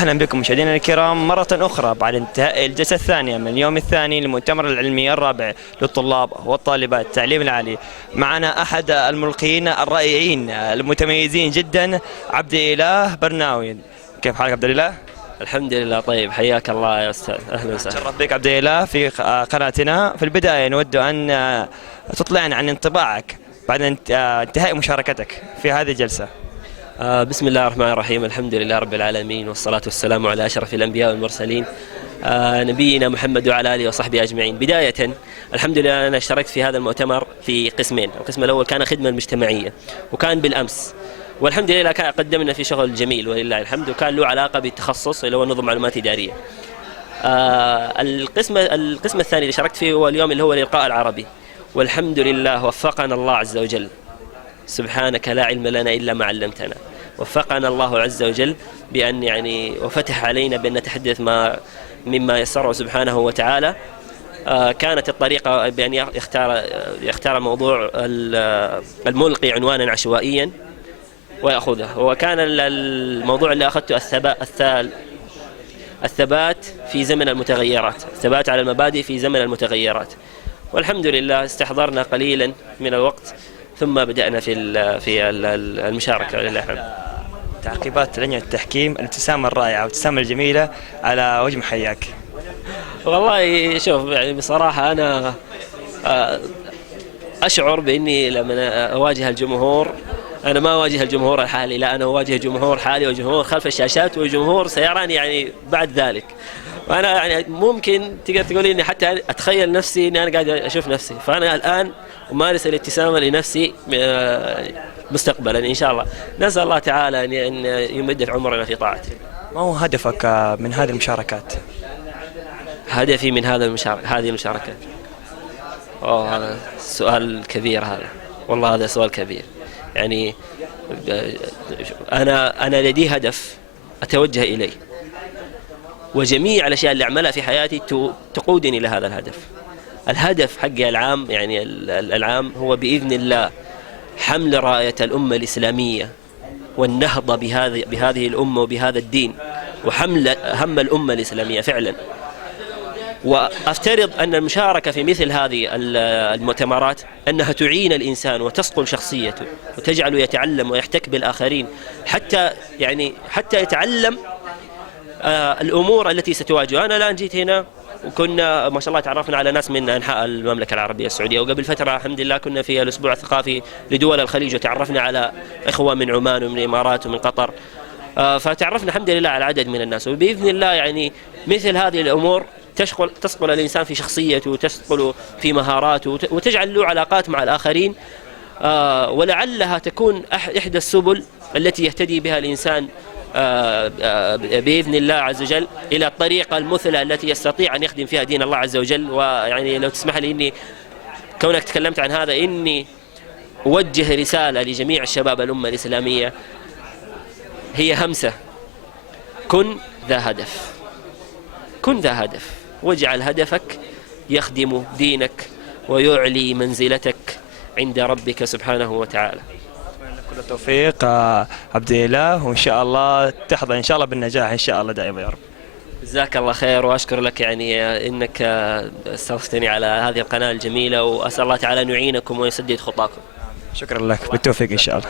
أهلا بكم مشاهدينا الكرام مرة أخرى بعد انتهاء الجلسة الثانية من اليوم الثاني للمؤتمر العلمي الرابع للطلاب والطالبات التعليم العالي. معنا أحد الملقين الرائعين المتميزين جدا، عبد الإله برناوي. كيف حالك عبد الإله؟ الحمد لله طيب، حياك الله يا أستاذ، أهلا وسهلا. تشرف بك عبد الإله في قناتنا. في البداية نود أن تطلعنا عن انطباعك بعد انتهاء مشاركتك في هذه الجلسة. بسم الله الرحمن الرحيم، الحمد لله رب العالمين، والصلاة والسلام على أشرف الأنبياء والمرسلين نبينا محمد وعلى آله وصحبه أجمعين. بداية الحمد لله أنا اشتركت في هذا المؤتمر في قسمين. القسم الأول كان خدمة المجتمعية وكان بالأمس، والحمد لله قدمنا في شغل جميل ولله الحمد، وكان له علاقة بالتخصص اللي هو نظم معلومات إدارية. القسم الثاني اللي شاركت فيه هو اليوم اللي هو الإلقاء العربي، والحمد لله وفقنا الله عز وجل. سبحانك لا علم لنا إلا ما علمتنا. وفقنا الله عز وجل بأن وفتح علينا بأن نتحدث مما يسره سبحانه وتعالى. كانت الطريقة بأن يختار موضوع الملقي عنوانا عشوائيا ويأخذه، وكان الموضوع اللي أخذته الثبات في زمن المتغيرات، الثبات على المبادئ في زمن المتغيرات. والحمد لله استحضرنا قليلا من الوقت ثم بدأنا في المشاركة لله الحمد. تعقيبات لجنة التحكيم، الابتسامة الرائعة والابتسامة الجميلة على وجه محياك. والله شوف، بصراحة أنا أشعر بإني لما أواجه الجمهور، أنا ما أواجه الجمهور الحالي، لا أنا أواجه جمهور حالي وجمهور خلف الشاشات وجمهور سيراني بعد ذلك. وأنا ممكن تقدر تقول إني حتى أتخيل نفسي إني أنا قاعد أشوف نفسي، فأنا الآن أمارس الابتسامة لنفسي مستقبلا إن شاء الله. نسأل الله تعالى أن يمد عمرنا في طاعته. ما هو هدفك من هذه المشاركات؟ هدفي من هذه المشاركات، هذا سؤال كبير هذا، والله هذا سؤال كبير. أنا لدي هدف أتوجه إليه، وجميع الأشياء اللي أعملها في حياتي تقودني لهذا الهدف. الهدف حقي العام العام هو بإذن الله حمل راية الأمة الإسلامية والنهضة بهذه الأمة وبهذا الدين، وحمل هم الأمة الإسلامية فعلا. وأفترض أن المشاركة في مثل هذه المؤتمرات أنها تعين الإنسان وتصقل شخصيته وتجعله يتعلم ويحتك بالآخرين حتى يتعلم الأمور التي ستواجهه. أنا الآن جيت هنا وكنا ما شاء الله تعرفنا على ناس من أنحاء المملكة العربية السعودية، وقبل فترة الحمد لله كنا في الأسبوع الثقافي لدول الخليج وتعرفنا على إخوة من عمان ومن الإمارات ومن قطر. فتعرفنا الحمد لله على عدد من الناس، وبإذن الله مثل هذه الأمور تسقل الإنسان في شخصيته وتسقل في مهاراته وتجعل له علاقات مع الآخرين، ولعلها تكون إحدى السبل التي يهتدي بها الإنسان بإذن الله عز وجل إلى الطريقة المثلى التي يستطيع أن يخدم فيها دين الله عز وجل. لو تسمح لي إني كونك تكلمت عن هذا، إني أوجه رسالة لجميع الشباب الأمة الإسلامية، هي همسة: كن ذا هدف، كن ذا هدف، واجعل هدفك يخدم دينك ويعلي منزلتك عند ربك سبحانه وتعالى. كل التوفيق عبد الإله، وإن شاء الله تحظى إن شاء الله بالنجاح إن شاء الله دائما يا رب. جزاك الله خير، وأشكر لك إنك استضفتني على هذه القناة الجميلة، وأسأل الله تعالى أن يعينكم ويسدد خطاكم. شكرا لك، بالتوفيق إن شاء الله.